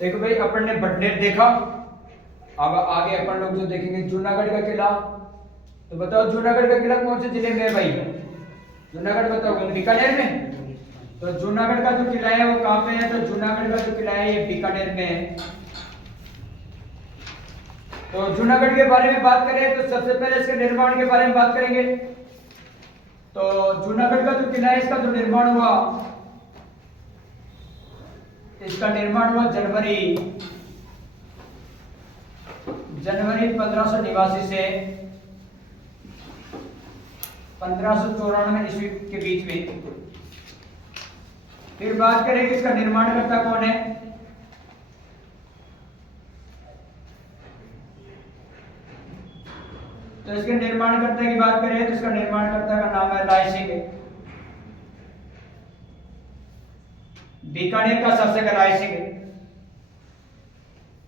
देखो भाई अपन ने बटनेर देखा। अब आगे अपन लोग जो देखेंगे जूनागढ़ का किला। तो बताओ जूनागढ़ का किला कौन से जिले में है भाई? जूनागढ़ बताओ बीकानेर में। तो जूनागढ़ का जो किला है वो कहाँ पे है? तो जूनागढ़ का जो किला है ये बीकानेर में है। तो जूनागढ़ के बारे में बात करें तो सबसे पहले इसके निर्माण के बारे में बात करेंगे। तो जूनागढ़ का जो किला है इसका जो निर्माण हुआ, इसका निर्माण हुआ जनवरी 1589 से 1594 ईस्वी के बीच में। फिर बात करें कि इसका निर्माणकर्ता कौन है? तो इसके निर्माणकर्ता की बात करें तो इसका निर्माणकर्ता का नाम है राय सिंह। बीकानेर का शासक राय सिंह।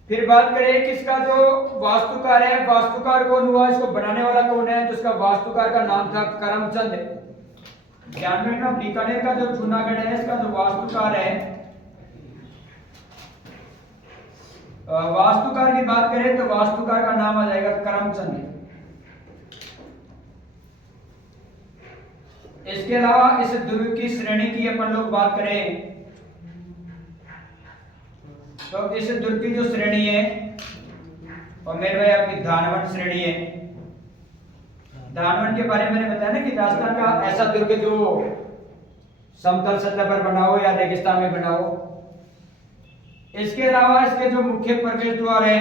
फिर बात करें कि इसका जो वास्तुकार है, वास्तुकार कौन हुआ, इसको बनाने वाला कौन है? तो इसका वास्तुकार का नाम था करमचंद। ध्यान में रखना, बीकानेर का जो जूनागढ़ है इसका जो वास्तुकार है, वास्तुकार की बात करें तो वास्तुकार का नाम आ जाएगा करमचंद। इसके अलावा इस दुर्ग की श्रेणी की अपन लोग बात करें तो इस दुर्ग की जो श्रेणी है और मेरे भाई आपकी धानवंत श्रेणी है। धानवंत के बारे में मैंने बताया ना कि राजस्थान का ऐसा दुर्ग जो समतल सतह पर बना हो या रेगिस्तान में बना हो। इसके अलावा इसके जो मुख्य प्रवेश द्वार है,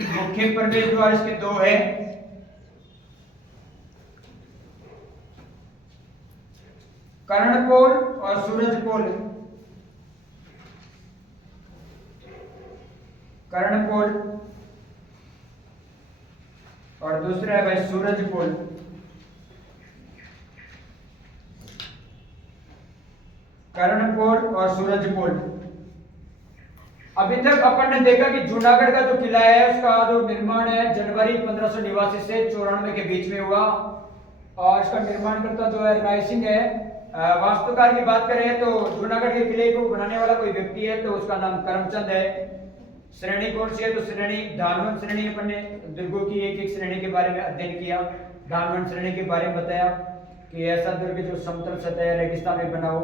मुख्य प्रवेश द्वार इसके दो है। कर्णपोल और सूरजपोल। कर्णपोल और दूसरा है भाई सूरजपोल। कर्णपोल और सूरजपोल। अभी तक अपन ने देखा कि जूनागढ़ का जो किला है उसका जो निर्माण है जनवरी 1589 से 94 के बीच में हुआ और इसका निर्माणकर्ता जो है राय सिंह है। वास्तुकार की बात करें तो जूनागढ़ के किले को बनाने वाला कोई व्यक्ति है तो उसका नाम करमचंद है। श्रेणी कौन सी है? तो श्रेणी धानवंत श्रेणी। अपन ने दुर्गों की एक एक श्रेणी के बारे में अध्ययन किया। धानवंत श्रेणी के बारे में बताया कि ऐसा दुर्ग जो समतल सतह है रेगिस्तान में बना हो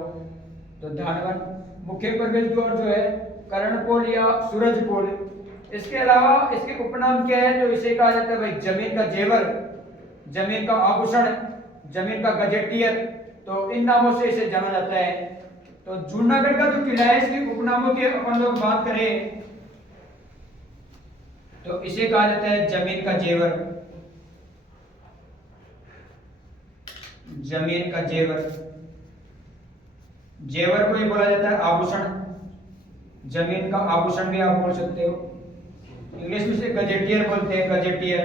तो धानवंत। मुख्य प्रवेश द्वार जो है कर्णपोल या सूरजपोल। इसके अलावा इसके उपनाम क्या है? तो इसे कहा जाता है भाई जमीन का जेवर, जमीन का आभूषण, जमीन का गजेटियर। तो इन नामों से इसे जाना जाता है। तो जूनागढ़ का जो किला है इसके उपनामों की अपन लोग बात करें तो इसे कहा जाता है जमीन का जेवर, जमीन का जेवर। जेवर को ही बोला जाता है आभूषण, जमीन का आभूषण भी आप बोल सकते हो। इंग्लिश में से गजेटियर बोलते हैं, गजेटियर।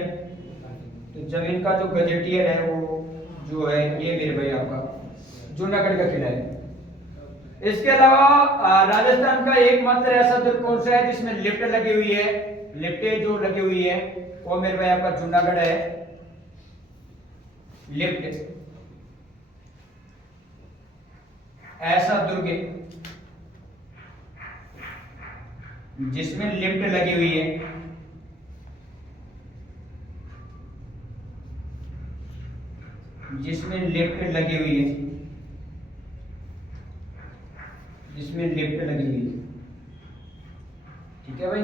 तो जमीन का जो गजेटियर है वो जो है ये मेरे भाई आपका जूनागढ़ का किला है। इसके अलावा राजस्थान का एकमात्र ऐसा दुर्ग कौन सा है जिसमें लिफ्ट लगी हुई है? लिफ्टें जो लगी हुई है वो मेरे भाई आपका जूनागढ़ है। लिफ्ट, ऐसा दुर्ग जिसमें लिफ्ट लगी हुई है, जिसमें लिफ्ट लगी हुई है, जिसमें लिफ्ट लगी हुई है। ठीक है भाई।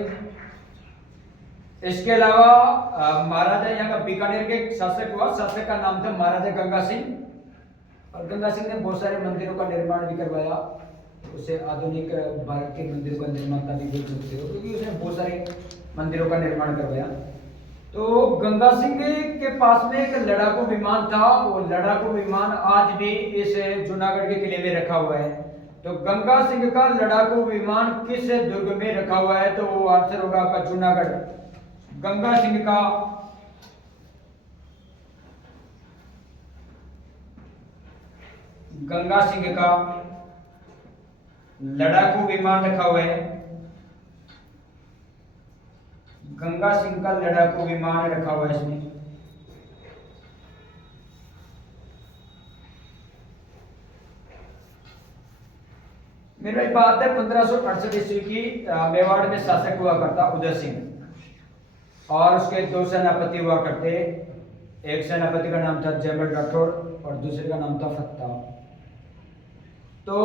इसके अलावा महाराजा यहाँ का बीकानेर के शासक हुआ, शासक का नाम था महाराजा गंगा सिंह। और गंगा सिंह ने बहुत सारे मंदिरों का निर्माण भी करवाया। उसे आधुनिक भारत के मंदिरों का निर्माता भी बोल सकते हो क्योंकि उसने बहुत सारे मंदिरों का निर्माण करवाया। तो गंगा सिंह के पास में एक लड़ाकू विमान था। वो लड़ाकू विमान आज भी इस जूनागढ़ के किले में रखा हुआ है। तो गंगा सिंह का लड़ाकू विमान किस दुर्ग में रखा हुआ है? तो वो आंसर होगा आपका जूनागढ़। गंगा सिंह का लड़ाकू विमान रखा हुआ है। गंगा सिंह का लड़ाकू विमान रखा हुआ है इसमें। मेरे भाई बात है 1568 ईस्वी की। मेवाड़ में शासक हुआ करता उदय सिंह और उसके दो सेनापति हुआ करते। एक सेनापति का नाम था जयमल राठौड़ और दूसरे का नाम था फत्ता। तो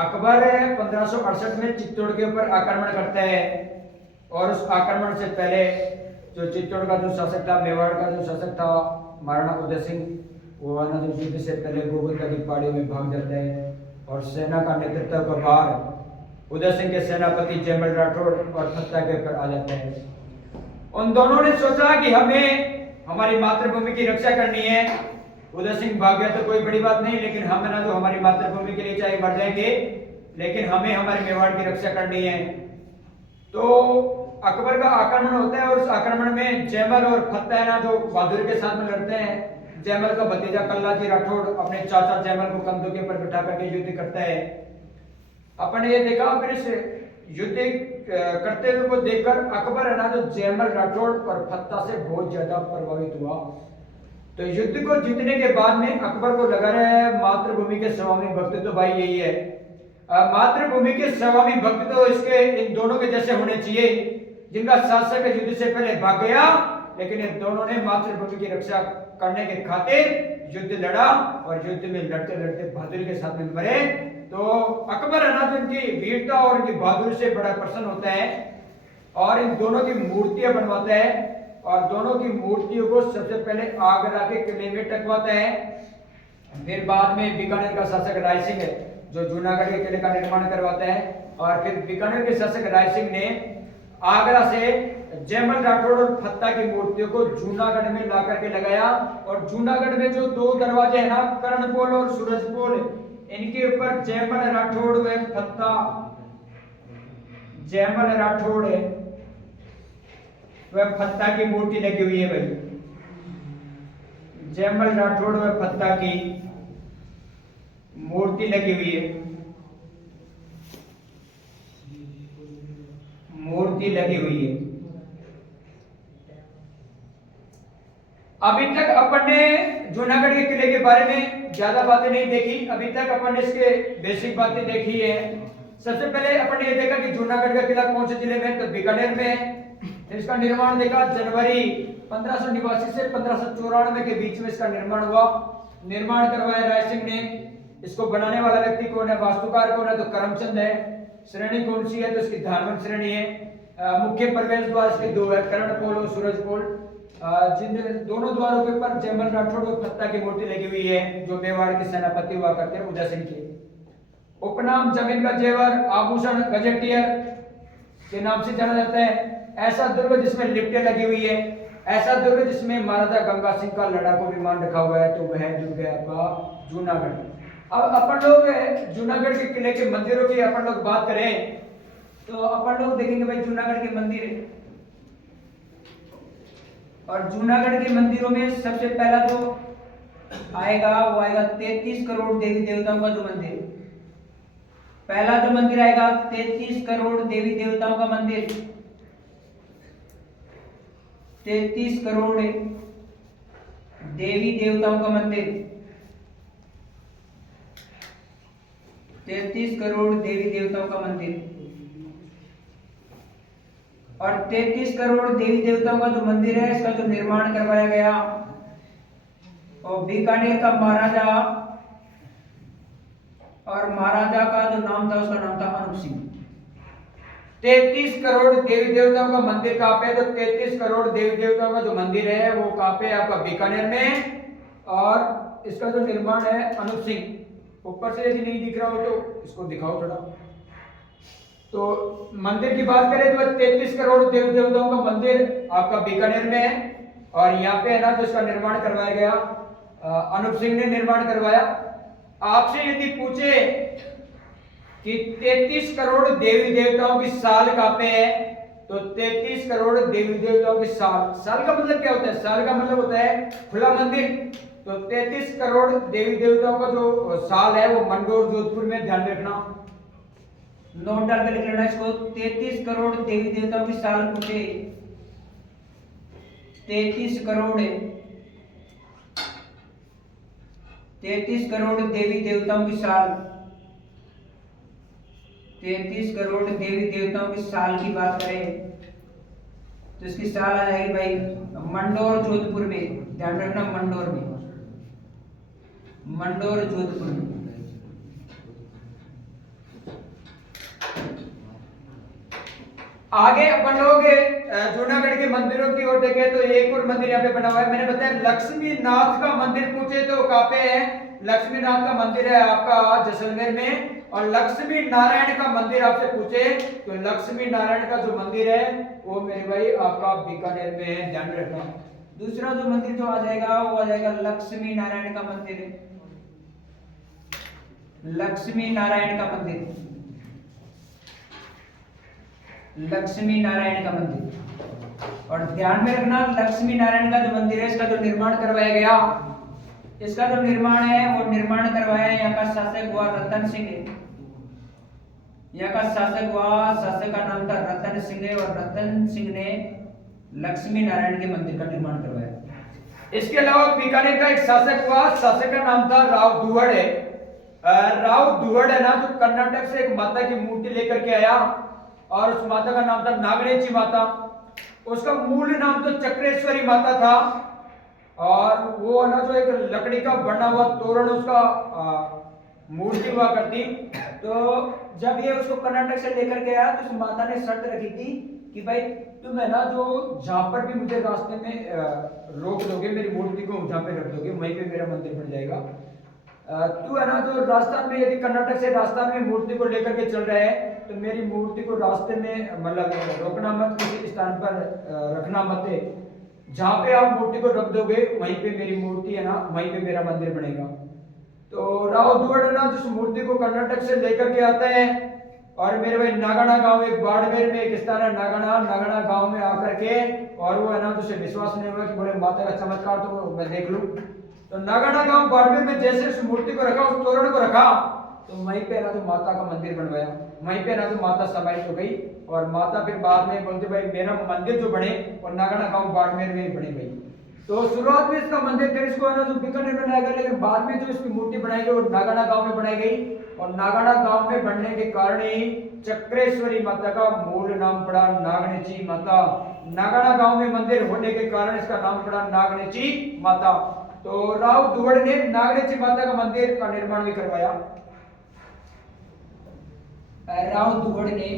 अकबर 1568 में चित्तौड़ के ऊपर आक्रमण करता है और उस आक्रमण से पहले जो चित्तौड़ का जो शासक था, मेवाड़ का जो शासक था महाराणा उदय सिंह, वो अनंत युद्ध से पहले गोगुलका की पहाड़ी में भाग जाता है और सेना का नेतृत्व का भार उदय सिंह के सेनापति जयमल राठौड़ और फत्ता के ऊपर आ जाता है। उन दोनों ने सोचा कि हमें हमारी मातृभूमि की रक्षा करनी है। उदय सिंह भाग गया तो कोई बड़ी बात नहीं, लेकिन हम ना जो हमारी मातृभूमि के लिए चाहे मर जाएंगे, लेकिन हमें हमारे मेवाड़ की रक्षा करनी है। तो अकबर का आक्रमण होता है और उस आक्रमण में जयमल और फत्ता है ना जो बहादुरी के साथ में लड़ते हैं। जयमल का भतीजा कल्लाजी राठौड़ अपने चाचा जयमल को कंधों के ऊपर बिठा करके युद्ध करता है। अपन ये देखा, फिर इस युद्ध करते हुए को देखकर अकबर है ना जो जयमल राठौड़ और फत्ता से बहुत ज्यादा प्रभावित हुआ। तो युद्ध को जीतने के बाद में अकबर को लगा रहा है मातृभूमि के स्वामी भक्त तो भाई यही है, मातृभूमि के स्वामी भक्त तो इसके इन दोनों के जैसे होने चाहिए, जिनका शासक युद्ध से पहले भाग गया, लेकिन इन दोनों ने मातृभूमि की रक्षा करने के खातिर युद्ध लड़ा और युद्ध में लड़ते लड़ते बहादुरी के साथ में मरे। तो अकबर है ना जो इनकी वीरता और इनकी बहादुरी से बड़ा प्रसन्न होता है और इन दोनों की मूर्तियां बनवाता है और दोनों की मूर्तियों को सबसे पहले आगरा के किले में टकवाता है। फिर बाद में बीकानेर का शासक राय सिंह है जो जूनागढ़ के किले का निर्माण करवाता है और फिर बीकानेर के शासक राय सिंह ने आगरा से जयमल राठौड़ और फत्ता की मूर्तियों को जूनागढ़ में ला करके लगाया और जूनागढ़ में जो दो दरवाजे हैं ना, कर्णपोल और सूरजपोल, इनके ऊपर जयमल राठौड़ व फत्ता, जयमल राठौड़ व फत्ता की मूर्ति लगी हुई है भाई। जयमल राठौड़ व फत्ता की मूर्ति लगी हुई है, मूर्ति लगी हुई है। अभी तक अपन ने जूनागढ़ के किले के बारे में ज्यादा बातें नहीं देखी, अभी तक अपन ने इसके बेसिक बातें देखी है। सबसे पहले अपन ने ये देखा कि जूनागढ़ का किला कौन से जिले में, तो बीकानेर में है। इसका निर्माण देखा जनवरी 1589 से 1594 के बीच में इसका निर्माण हुआ। निर्माण करवाया राय सिंह ने। इसको बनाने वाला व्यक्ति कौन है, वास्तुकार कौन है, तो करमचंद है। श्रेणी कौन सी है, तो इसकी धार्मिक श्रेणी है। मुख्य प्रवेश द्वार इसके दो है, कर्णपोल और सूरजपोल, जिन दोनों द्वारों के ऊपर जयमल राठौड़ और फत्ता की मूर्ति लगी हुई है जो मेवाड़ के सेनापति हुआ करते हैं उदय सिंह के। उपनाम जमीन का जेवर, आभूषण, गजेटियर के नाम से जाना जाता है। ऐसा दुर्ग जिसमें लिफ्टें लगी हुई है, ऐसा दुर्ग जिसमें महाराजा गंगा सिंह का लड़ाकू विमान रखा हुआ है, तो वह दुर्ग है आपका जूनागढ़। अब अपन लोग जूनागढ़ के किले के मंदिरों की अपन लोग बात करें तो अपन लोग देखेंगे भाई जूनागढ़ के मंदिर, और जूनागढ़ के मंदिरों में सबसे पहला जो आएगा वो आएगा 33 करोड़ देवी देवताओं का जो मंदिर। पहला जो मंदिर आएगा 33 करोड़ देवी देवताओं का मंदिर, 33 करोड़ देवी देवताओं का मंदिर, 33 करोड़ देवी देवताओं का मंदिर। और 33 करोड़ देवी देवताओं का जो मंदिर है इसका जो निर्माण करवाया गया और बीकानेर का महाराजा, और महाराजा का जो नाम था उसका नाम था अनूप सिंह। 33 करोड़ देवी देवताओं का मंदिर कहाँ पे है, तो 33 करोड़ देवी देवताओं का जो मंदिर है वो कहाँ पे है, आपका बीकानेर में। और इसका जो निर्माण है अनूप सिंह। ऊपर से यदि नहीं दिख रहा हो तो इसको दिखाओ थोड़ा। तो मंदिर की बात करें तो 33 करोड़ देवी देवताओं का मंदिर आपका बीकानेर में है और यहाँ पे है ना जो इसका निर्माण करवाया गया अनूप सिंह ने निर्माण करवाया। आपसे यदि पूछे कि 33 करोड़ देवी देवताओं की साल कहाँ पे है, तो 33 करोड़ देवी देवताओं की साल, साल का मतलब क्या होता है, साल का मतलब होता है खुला मंदिर। तो 33 करोड़ देवी देवताओं का जो साल है वो मंडोर जोधपुर में, ध्यान रखना, नोट डाल के लिख लेना इसको। 33 करोड़ देवी देवताओं की साल पूछे, 33 करोड़ 33 करोड़ देवी देवताओं की साल, 33 करोड़ देवी देवताओं की साल की बात करें तो इसकी साल आ जाएगी भाई मंडोर जोधपुर में, ध्यान रखना मंडोर में, मंडोर जोधपुर में। आगे अपन लोग जूनागढ़ के मंदिरों की ओर देखें तो एक और मंदिर यहाँ पे बना हुआ है। मैंने बताया लक्ष्मी नाथ का मंदिर पूछे तो कहाँ पे है? लक्ष्मी नाथ का मंदिर है आपका जैसलमेर में। और लक्ष्मी नारायण का मंदिर आपसे पूछे तो लक्ष्मी नारायण का जो मंदिर है वो मेरे भाई आपका बीकानेर में है, ध्यान रखना। दूसरा जो मंदिर जो आ जाएगा वो आ जाएगा लक्ष्मी नारायण का मंदिर है, लक्ष्मी नारायण का मंदिर, लक्ष्मी नारायण का मंदिर। और ध्यान में रखना लक्ष्मी नारायण का जो मंदिर है इसका जो निर्माण करवाया गया, इसका जो निर्माण है वो निर्माण करवाया यहाँ का शासक हुआ रतन सिंह है। यहाँ का शासक हुआ, शासक का नाम था रतन सिंह है और रतन सिंह ने लक्ष्मी नारायण के मंदिर का निर्माण करवाया। इसके अलावा बीकानेर का एक शासक हुआ, शासक का नाम था राव दुहड़ है। राव दुहड़ है ना जो कर्नाटक से एक माता की मूर्ति लेकर के आया और उस माता का नाम था नागणेची माता। उसका मूल नाम तो चक्रेश्वरी माता था और वो ना जो एक लकड़ी का बना हुआ तोरण उसका मूर्ति हुआ करती। तो जब ये उसको कर्नाटक से लेकर के आया तो उस माता ने शर्त रखी थी कि भाई तुम है ना जो जहां पर भी मुझे रास्ते में रोक दोगे, मेरी मूर्ति को जहां पे रख दोगे वहीं पे मेरा मंदिर बन जाएगा। तू है ना जो राजस्थान में, यदि कर्नाटक से राजस्थान में मूर्ति को लेकर के चल रहा है तो मेरी मूर्ति को रास्ते में मतलब रोकना मत, किसी स्थान पर रखना मत। जहां पे आप मूर्ति को रख दोगे वहीं पे मेरी मूर्ति है ना, वहीं पे मेरा मंदिर बनेगा। तो राव दुहड़ ना जिस मूर्ति को कर्नाटक से लेकर के आता है और मेरे भाई नागाना गांव, एक बाड़मेर में एक स्थान है नागाना, नागाना गांव में आकर के, और वो है ना तुझे विश्वास नहीं हुआ कि बोले माता का चमत्कार तो मैं देख लूं। तो नागाना गांव बाड़मेर में जैसे उस मूर्ति को रखा, उस तोरण को रखा, तो वहीं पे ना तो माता का मंदिर बनवाया, वहीं पे ना तो माता समाहित हो गई। और माता फिर बाद में बोलते भाई मेरा मंदिर जो बने और नागाना गांव बाड़मेर में ही बने गई। तो शुरुआत में इसका मंदिर फिर इसको है ना जो बीकानेर में बनाया गया, लेकिन बाद में जो इसकी मूर्ति बनाई गई वो नागाना गांव में बनाई गई। और नागाना गांव में बनने के कारण ही चक्रेश्वरी माता का मूल नाम पड़ा नागणेची माता। नागाना गांव में मंदिर होने के कारण इसका नाम पड़ा नागणेची माता। तो राव दुहड़ ने नागणेची माता का मंदिर का निर्माण भी करवाया। राव दुहड़ ने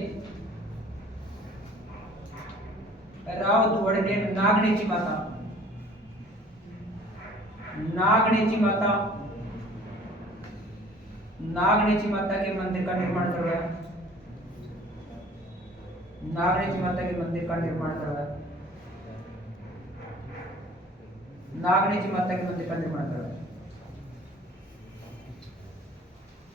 नागणेची माता, नागणेची माता, नागणेची माता के मंदिर का निर्माण करवाया, नागणेची माता के मंदिर का निर्माण करवाया, नागणेची माता के मंदिर का निर्माण करवाया।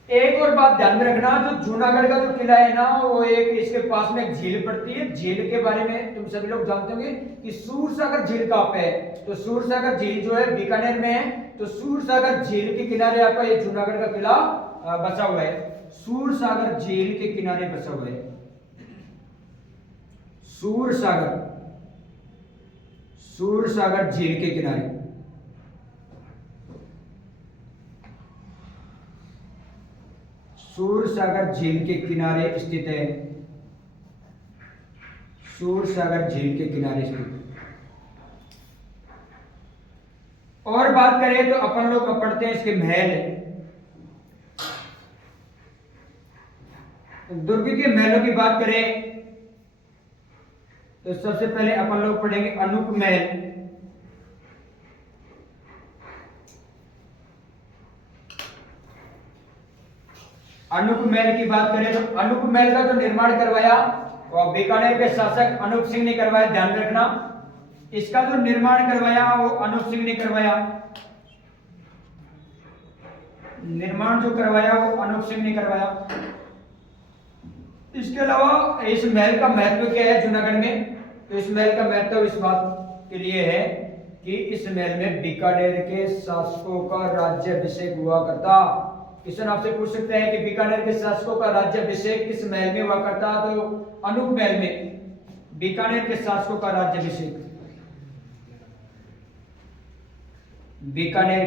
एक और बात ध्यान में रखना, जो जूनागढ़ का जो किला है ना वो एक इसके पास में एक झील पड़ती है। झील के बारे में तुम सभी लोग जानते होंगे कि सूरसागर झील कहाँ पे है। तो सूरसागर झील जो है बीकानेर में है। तो सूरसागर झील के किनारे आपका ये जूनागढ़ का किला बसा हुआ है। सूरसागर झील के किनारे बसा हुआ है। सूरसागर, सूरसागर झील के किनारे। सूरसागर झील के किनारे स्थित है। सूरसागर झील के किनारे स्थित। और बात करें तो अपन लोग पढ़ते हैं इसके महल। दुर्ग के महलों की बात करें तो सबसे पहले अपन लोग पढ़ेंगे अनूप महल। अनूप महल की बात करें तो अनूप महल का जो निर्माण करवाया और बीकानेर के शासक अनूप सिंह ने करवाया, ध्यान रखना। इसका जो निर्माण करवाया वो अनूप सिंह ने करवाया। निर्माण जो करवाया वो अनूप सिंह ने करवाया। इसके अलावा इस महल का महत्व क्या है जूनागढ़ में? तो इस महल का महत्व इस बात के लिए है कि इस महल में बीकानेर के शासकों का राज्याभिषेक हुआ करता। क्वेश्चन आपसे पूछ सकते हैं कि बीकानेर के शासकों का राज्याभिषेक किस महल में हुआ करता? तो अनूप महल में बीकानेर के शासकों का राज्याभिषेक बीकानेर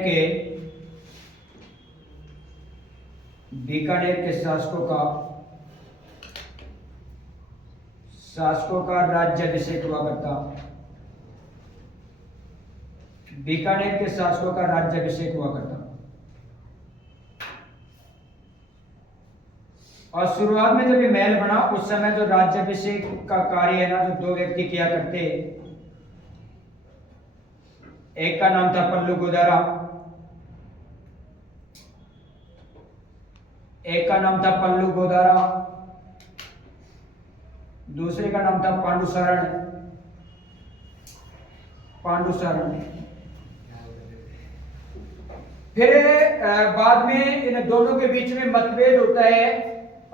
के शासकों का शासकों का राज्याभिषेक हुआ करता। बीकानेर के शासकों का राज्याभिषेक हुआ करता। और शुरुआत में जब ये महल बना उस समय जो राज्याभिषेक का कार्य है ना, जो दो व्यक्ति किया करते, एक का नाम था पल्लू गोदारा, एक का नाम था पल्लू गोदारा, दूसरे का नाम था पांडुसारण। पांडुसारण फिर बाद में इन दोनों के बीच में मतभेद होता है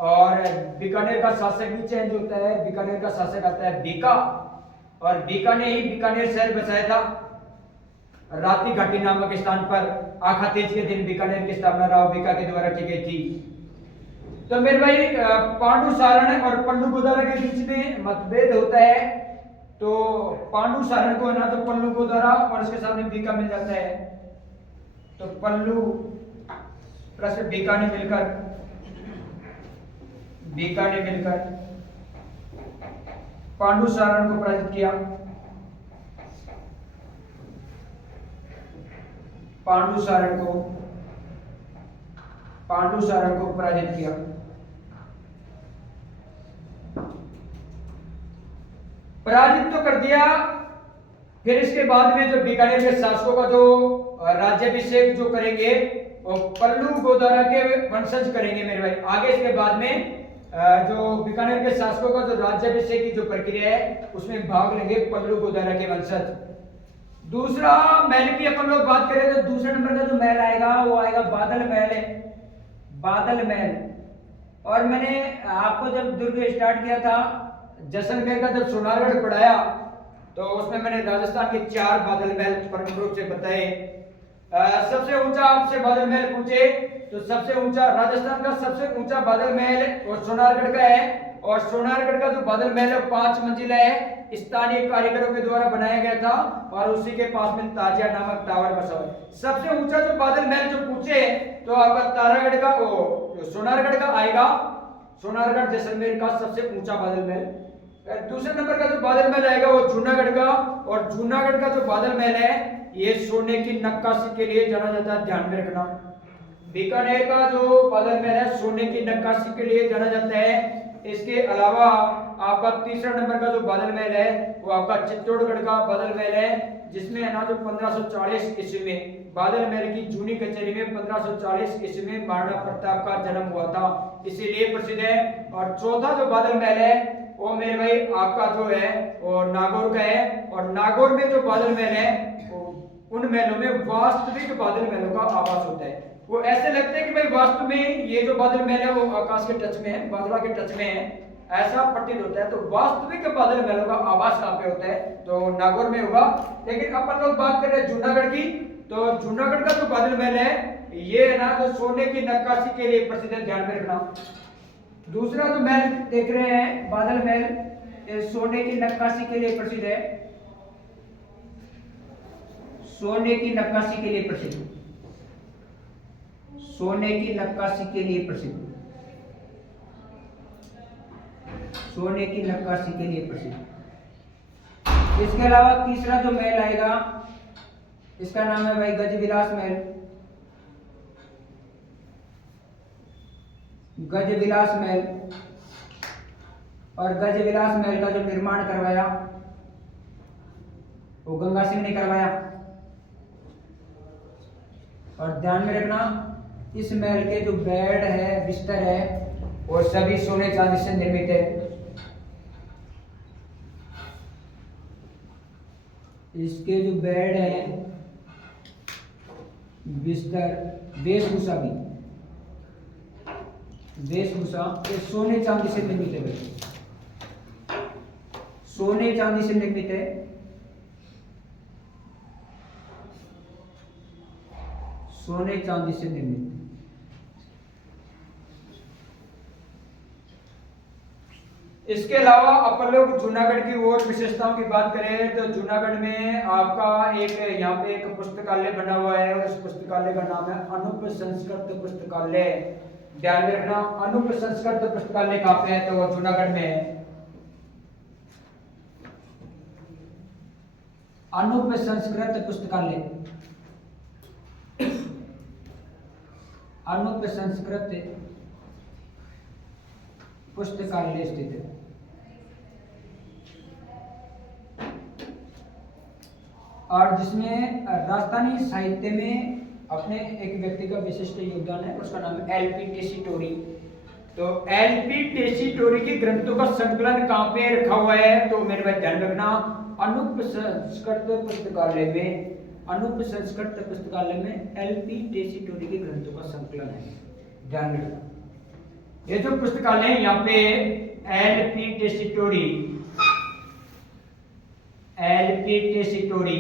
और बीकानेर का शासक भी चेंज होता है। बीकानेर का शासक आता है बीका, और बीका ने ही बीकानेर शहर बसाया था। राती घाटी नामक स्थान पर आखा तीज के दिन बीकानेर की स्थापना राव बीका के द्वारा की गई थी। तो मेरे भाई पांडुसारण और पल्लू गोदारा के बीच में मतभेद होता है, तो पांडुसारण को है ना तो पल्लू गोदारा और उसके साथ में बीका मिल जाता है, तो पल्लू प्लस बीका ने मिलकर पांडुसारण को पराजित किया। पांडुसारण को पराजित किया। पराजित तो कर दिया। फिर इसके बाद में जो बीकानेर के शासकों का जो राज्याभिषेक जो करेंगे वो पल्लू गोदारा के वंशज करेंगे मेरे भाई। आगे इसके बाद में जो बीकानेर के शासकों का जो राज्याभिषेक की जो प्रक्रिया है उसमें भाग लेंगे पल्लू गोदारा के वंशज। दूसरा महल की अपन लोग बात करें तो दूसरे नंबर का जो महल आएगा वो आएगा बादल महल है। बादल महल। और मैंने आपको जब दुर्ग स्टार्ट किया था जैसलमेर का जब सोनारगढ़ पढ़ाया तो उसमें मैंने राजस्थान के 4 बादल महल प्रमुख रूप से बताए। सबसे ऊंचा आपसे बादल महल पूछे तो सबसे ऊंचा राजस्थान का सबसे ऊंचा बादल महल और सोनारगढ़ का है। और सोनारगढ़ का जो बादल महल है 5 मंजिला है, स्थानीय कारीगरों के द्वारा बनाया गया था और उसी के पास में ताजिया नामक टावर बसा हुआ है। सबसे ऊंचा जो बादल महल जो पूछे तो आपका तारागढ़ का सोनारगढ़ का आएगा। सोनारगढ़ जैसलमेर का सबसे ऊंचा बादल महल। दूसरे नंबर का जो बादल महल आएगा वो जूनागढ़ का, और जूनागढ़ का जो बादल महल है ये सोने की नक्काशी के लिए जाना जाता है, ध्यान में रखना। बीकानेर का जो बादल महल है सोने की नक्काशी के लिए जाना जाता है। इसके अलावा आपका तीसरा नंबर का जो बादल महल है वो आपका चित्तौड़गढ़ का बादल महल है, जिसमें है ना जो 1540 ईस्वी में बादल महल की जूनी कचहरी में 1540 ईस्वी में महाराणा प्रताप का जन्म हुआ था, इसीलिए प्रसिद्ध है। और चौथा जो बादल महल है वो मेरे भाई आपका जो है वो नागौर का है। और नागौर में जो बादल महल है उन महलों में वास्तविक बादल महलों का आवास होता है। वो ऐसे लगते हैं कि भाई वास्तव में ये जो बादल महल है वो आकाश के टच में है, बादलों के टच में है, ऐसा प्रतीत होता है। तो वास्तविक बादल महलों का आवास कहाँ पे होता है तो नागौर में होगा। लेकिन अपन लोग बात कर रहे हैं जूनागढ़ की, तो जूनागढ़ का जो बादल महल है ये है ना जो सोने की नक्काशी के लिए प्रसिद्ध है, ध्यान में रखना। दूसरा जो महल देख रहे हैं बादल महल सोने की नक्काशी के लिए प्रसिद्ध है, सोने की नक्काशी के लिए प्रसिद्ध, सोने की नक्काशी के लिए प्रसिद्ध, सोने की नक्काशी के लिए प्रसिद्ध। इसके अलावा तीसरा जो महल आएगा इसका नाम है भाई गजविलास महल। गजविलास महल। और गजविलास महल का जो निर्माण करवाया वो गंगा सिंह ने करवाया। और ध्यान में रखना इस महल के जो बेड है बिस्तर है वो सभी सोने चांदी से निर्मित है। इसके जो बेड है बिस्तर वेशभूषा भी, वेशभूषा ये सोने चांदी से निर्मित है भाई, सोने चांदी से निर्मित है। सोने चांदी से निर्मित। इसके अलावा अपन लोग जूनागढ़ की और विशेषताओं की बात करें तो जूनागढ़ में आपका एक यहाँ पे एक पुस्तकालय बना हुआ है और उस पुस्तकालय का नाम है अनूप संस्कृत पुस्तकालय। ध्यान में रखना अनूप संस्कृत पुस्तकालय कहाँ पे है तो वो जूनागढ़ में है। अनूप संस्कृत पुस्तकालय, अनूप संस्कृत पुस्तकालय स्थित है। और जिसमें राजस्थानी साहित्य में अपने एक व्यक्ति का विशिष्ट योगदान है, उसका नाम है एलपी टेसीटोरी। तो एलपी टेसीटोरी के ग्रंथों का संकलन कहाँ पे रखा हुआ है? तो मेरे भाई ध्यान रखना, अनूप संस्कृत पुस्तकालय में, अनूप संस्कृत पुस्तकालय में एलपी टेसीटोरी के ग्रंथों का संकलन है, ध्यान रखना। ये जो पुस्तकालय है यहाँ पे एलपी टेसीटोरी, एलपी टेसीटोरी,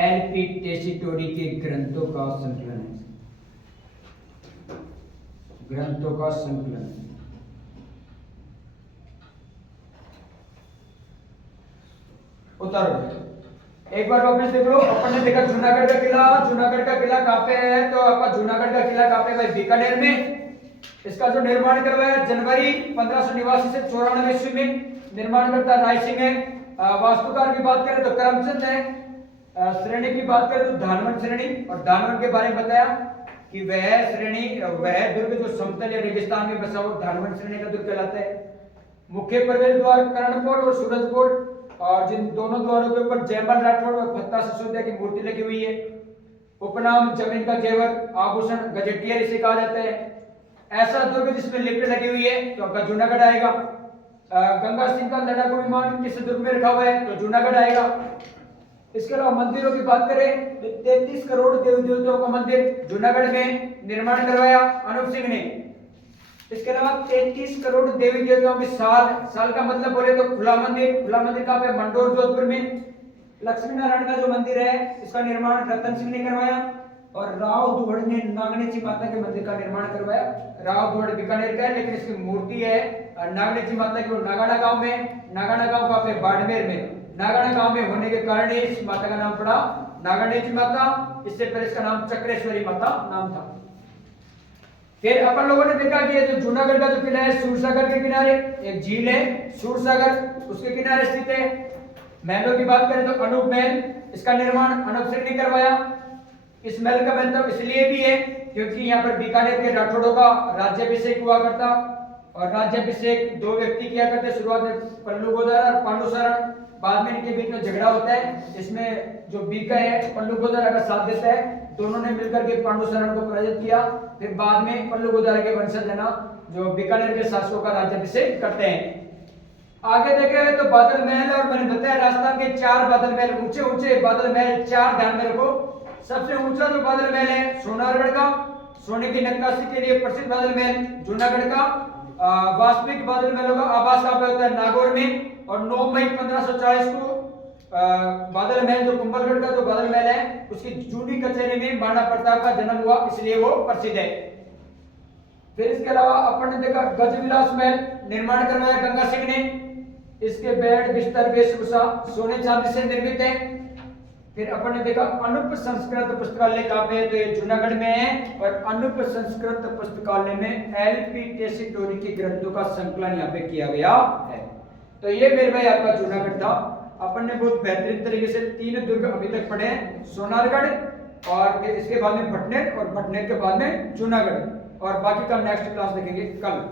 एलपी टेसीटोरी के ग्रंथों का संकलन है, ग्रंथों का संकलन। उतारो एक बार वापस देख लो। अपन ने देखा जूनागढ़ का किला, जूनागढ़ का किला कहाँ पे है? तो आपका जूनागढ़ का किला कहाँ पे भाई? बीकानेर में। इसका जो निर्माण करवाया जनवरी 1589 से 94 ईस्वी में निर्माण करता राय सिंह है। वास्तुकार की बात करें तो करमचंद है। श्रेणी की बात करें तो धानवन श्रेणी, और धानवन के बारे में बताया कि वह श्रेणी, वह दुर्ग जो समतल या रेगिस्तान में बसा हुआ धानवन श्रेणी का दुर्ग कहलाता है। मुख्य प्रवेश द्वार कर्णपुर और सूरजपुर, और जिन दोनों द्वारों के ऊपर जयमल राठौड़ और फत्ता सिसोदिया की मूर्ति लगी हुई है। उपनाम जमीन का जेवर, आभूषण, गजेटियर इसे कहा जाता है। ऐसा दुर्ग जिसमें लिफ्ट लगी हुई है तो आपका जूनागढ़ आएगा। गंगा सिंह का लड़ाकू विमान किस दुर्ग में रखा हुआ है? तो जूनागढ़ आएगा। इसके अलावा मंदिरों की बात करें तो 33 करोड़ देवी देवताओं का मंदिर जूनागढ़ में निर्माण करवाया अनूप सिंह ने। इसके अलावा 33 करोड़ देवी देवताओं की साल, साल का मतलब बोले तो खुला मंदिर, खुला मंदिर कहाँ पे? मंडोर जोधपुर में। लक्ष्मी नारायण का जो मंदिर है इसका निर्माण रतन सिंह ने करवाया, और राव दुहड़ ने नागनी जी माता के मंदिर का निर्माण करवाया। राव दुहड़ बीकानेर का है, लेकिन इसकी मूर्ति है नागनी जी माता की, वो नागाना गांव में। नागाना गांव कहाँ पे? बाड़मेर में। नागाना गांव में होने के कारण इस माता का नाम पड़ा नागानी जी माता। इससे पहले इसका नाम चक्रेश्वरी माता नाम था। फिर अपन लोगों ने देखा कि ये जो जूनागढ़ का जो किला है सूरसागर के किनारे एक झील है सूरसागर, उसके किनारे स्थित है। महलों की बात करें तो अनूप महल, इसका निर्माण अनूप सिंह ने करवाया। इस महल का महत्व इसलिए भी है क्योंकि यहाँ पर बीकानेर के राठौड़ों का राज्याभिषेक हुआ करता, और राज्याभिषेक दो व्यक्ति किया करते। शुरुआत में पल्लू गोदारा और पांडु सारण, बाद में इनके बीच में झगड़ा होता है। इसमें जो बीका है पल्लू गोदारा का साथ देता है, दोनों ने मिलकर के पांडु सारण को पराजित किया। फिर बाद में पल्लू गोदारा के वंशज है ना जो बीकानेर के शासकों का राज्याभिषेक करते हैं। आगे देखें तो बादल महल, और मैंने बताया राजस्थान के 4 बादल महल, ऊंचे ऊंचे बादल महल 4 ध्यान में रखो। सबसे ऊंचा जो बादल महल है सोनारगढ़ का, सोने की नक्काशी के लिए प्रसिद्ध बादल महल जूनागढ़ का। वास्तविक बादल महलों का आवास कहाँ पे होता है? नागौर में। और 9 मई 1540 को बादल महल जो कुंभलगढ़ का जो बादल महल है उसकी जूनी कचहरी में महाराणा प्रताप का जन्म हुआ, इसलिए वो प्रसिद्ध है। फिर इसके अलावा अपन ने देखा गजविलास महल निर्माण करवाया गंगा सिंह ने। इसके बेड, बिस्तर, वेशभूषा सोने चांदी से निर्मित है। फिर अपन ने देखा अनूप संस्कृत पुस्तकालय कहाँ पे है? तो ये जूनागढ़ में है, और अनूप संस्कृत पुस्तकालय में एलपी टेसीटोरी के ग्रंथों का संकलन यहाँ पे किया गया है। तो ये मेरे भाई आपका जूनागढ़ था। अपन ने बहुत बेहतरीन तरीके से 3 दुर्ग अभी तक पढ़े हैं, सोनारगढ़, और फिर इसके बाद में भटनेर, और भटनेर के बाद में जूनागढ़, और बाकी का नेक्स्ट क्लास देखेंगे कल।